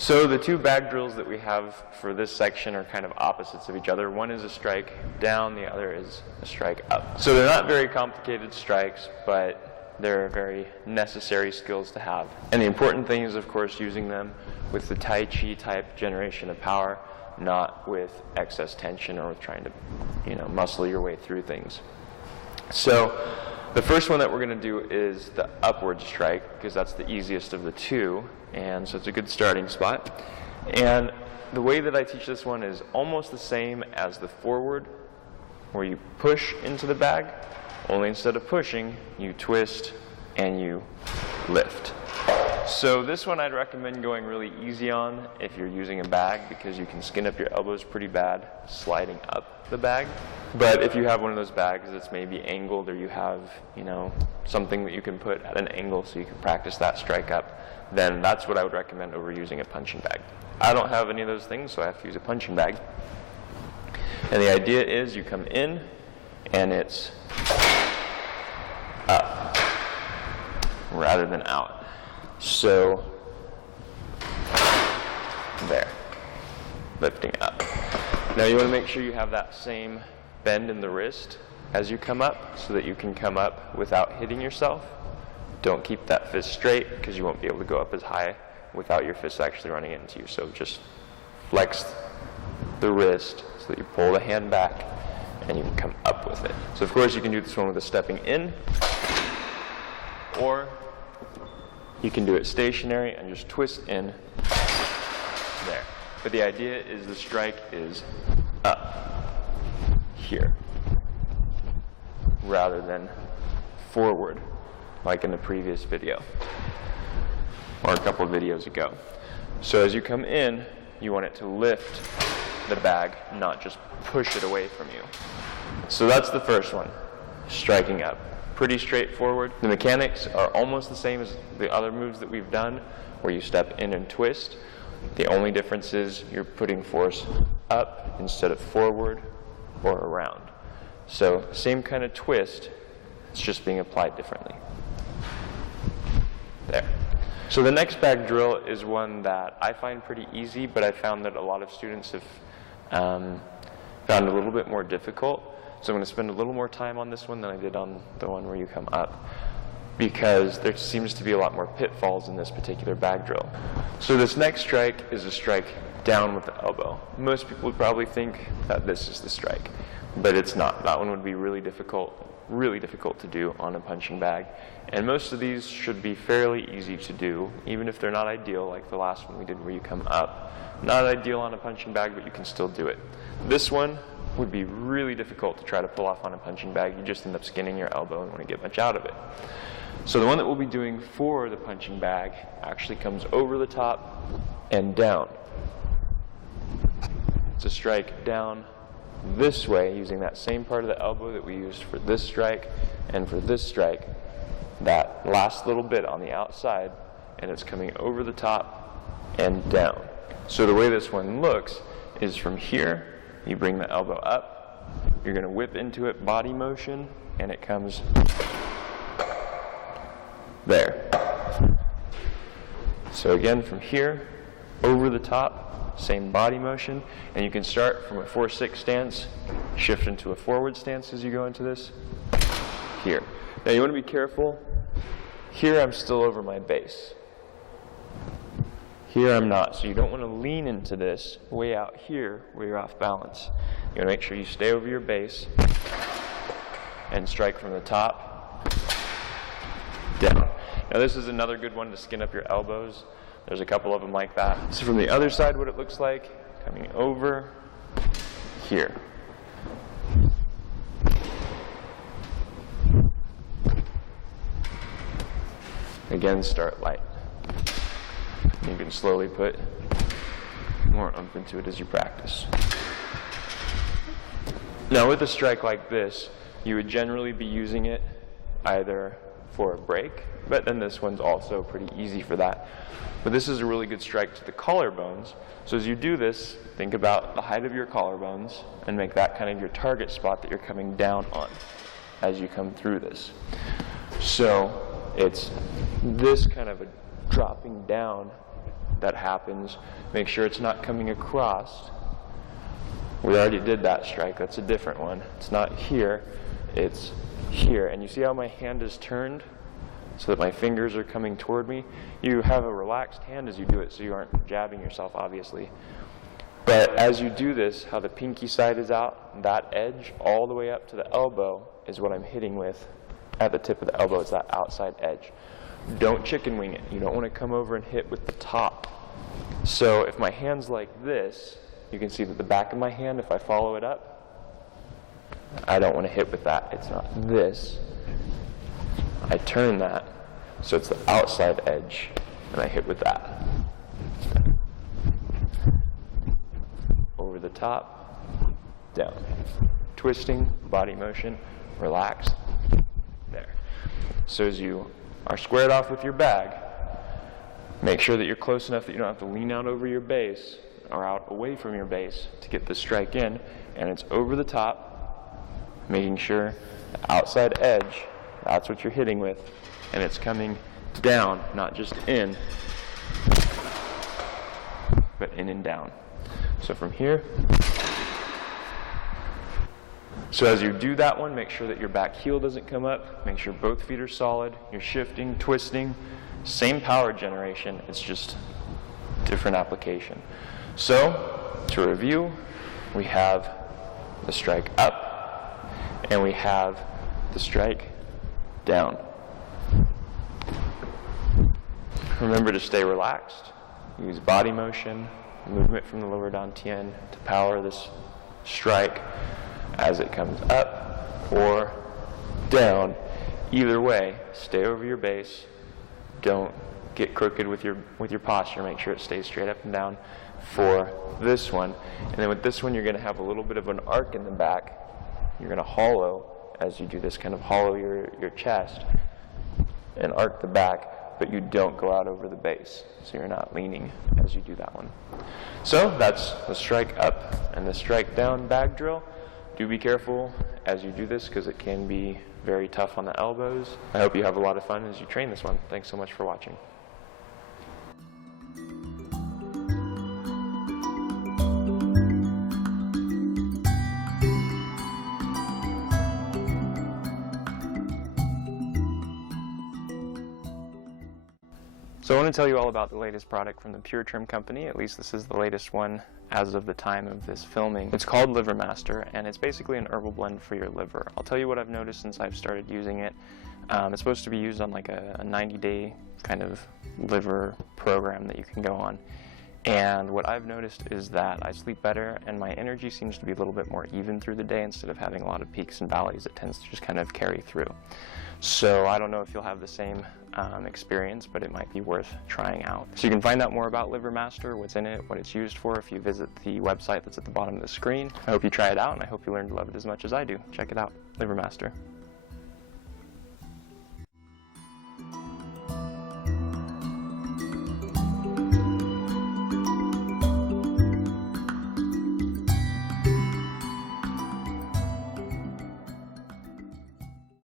So the two bag drills that we have for this section are kind of opposites of each other. One is a strike down, the other is a strike up. So they're not very complicated strikes, but they're very necessary skills to have. And the important thing is, of course, using them with the Tai Chi type generation of power, not with excess tension or with trying to, muscle your way through things. So the first one that we're going to do is the upward strike, because that's the easiest of the two, and so it's a good starting spot. And the way that I teach this one is almost the same as the forward, where you push into the bag, only instead of pushing, you twist and you lift. So this one I'd recommend going really easy on if you're using a bag, because you can skin up your elbows pretty bad sliding up the bag. But if you have one of those bags that's maybe angled, or you have, something that you can put at an angle so you can practice that strike up, then that's what I would recommend over using a punching bag. I don't have any of those things, so I have to use a punching bag. And the idea is you come in and it's up rather than out. So there, lifting up. Now you want to make sure you have that same bend in the wrist as you come up, so that you can come up without hitting yourself. Don't keep that fist straight, because you won't be able to go up as high without your fist actually running into you. So just flex the wrist so that you pull the hand back and you can come up with it. So of course you can do this one with a stepping in, or you can do it stationary and just twist in there. But the idea is the strike is up here rather than forward like in the previous video or a couple of videos ago. So as you come in, you want it to lift the bag, not just push it away from you. So that's the first one, striking up. Pretty straightforward. The mechanics are almost the same as the other moves that we've done, where you step in and twist. The only difference is you're putting force up instead of forward or around. So same kind of twist, it's just being applied differently. There. So the next bag drill is one that I find pretty easy, but I found that a lot of students have found a little bit more difficult. So I'm going to spend a little more time on this one than I did on the one where you come up, because there seems to be a lot more pitfalls in this particular bag drill. So this next strike is a strike down with the elbow. Most people would probably think that this is the strike, but it's not. That one would be really difficult to do on a punching bag. And most of these should be fairly easy to do, even if they're not ideal, like the last one we did where you come up. Not ideal on a punching bag, but you can still do it. This one would be really difficult to try to pull off on a punching bag. You just end up skinning your elbow and want to get much out of it. So the one that we'll be doing for the punching bag actually comes over the top and down. It's a strike down this way, using that same part of the elbow that we used for this strike and for this strike, that last little bit on the outside, and it's coming over the top and down. So the way this one looks is from here, you bring the elbow up, you're going to whip into it, body motion, and it comes there. So again, from here, over the top, same body motion, and you can start from a 4-6 stance, shift into a forward stance as you go into this, here. Now you want to be careful. Here I'm still over my base. Here I'm not, so you don't want to lean into this way out here where you're off balance. You want to make sure you stay over your base and strike from the top down. Now this is another good one to skin up your elbows. There's a couple of them like that. So from the other side, what it looks like, coming over here. Again, start light. You can slowly put more oomph into it as you practice. Now with a strike like this, you would generally be using it either for a break, but then this one's also pretty easy for that. But this is a really good strike to the collarbones. So as you do this, think about the height of your collarbones and make that kind of your target spot that you're coming down on as you come through this. So it's this kind of a dropping down that happens, make sure it's not coming across. We already did that strike, that's a different one. It's not here, it's here. And you see how my hand is turned so that my fingers are coming toward me? You have a relaxed hand as you do it, so you aren't jabbing yourself, obviously. But as you do this, how the pinky side is out, that edge all the way up to the elbow is what I'm hitting with at the tip of the elbow. It's that outside edge. Don't chicken wing it. You don't want to come over and hit with the top. So if my hand's like this, you can see that the back of my hand, if I follow it up, I don't want to hit with that. It's not this. I turn that, so it's the outside edge, and I hit with that. Over the top, down. Twisting, body motion, relaxed, there. So as you are squared off with your bag, make sure that you're close enough that you don't have to lean out over your base or out away from your base to get the strike in, and it's over the top, making sure the outside edge, that's what you're hitting with, and it's coming down, not just in, but in and down. So from here, so as you do that one, make sure that your back heel doesn't come up, make sure both feet are solid, you're shifting, twisting, same power generation, it's just different application. So, to review, we have the strike up, and we have the strike down. Remember to stay relaxed, use body motion, movement from the lower dantian to power this strike as it comes up or down. Either way, stay over your base, don't get crooked with your posture, make sure it stays straight up and down for this one. And then with this one, you're going to have a little bit of an arc in the back. You're going to hollow, as you do this, kind of hollow your chest and arc the back, but you don't go out over the base. So you're not leaning as you do that one. So that's the strike up and the strike down bag drill. Do be careful as you do this because it can be very tough on the elbows. I hope you have a lot of fun as you train this one. Thanks so much for watching. So I want to tell you all about the latest product from the Pure Trim company. At least this is the latest one as of the time of this filming. It's called Liver Master, and it's basically an herbal blend for your liver. I'll tell you what I've noticed since I've started using it. It's supposed to be used on like a 90-day kind of liver program that you can go on. And what I've noticed is that I sleep better and my energy seems to be a little bit more even through the day instead of having a lot of peaks and valleys. It tends to just kind of carry through. So I don't know if you'll have the same experience, but it might be worth trying out. So you can find out more about Liver Master, what's in it, what it's used for, if you visit the website that's at the bottom of the screen. I hope you try it out, and I hope you learn to love it as much as I do. Check it out, Liver Master.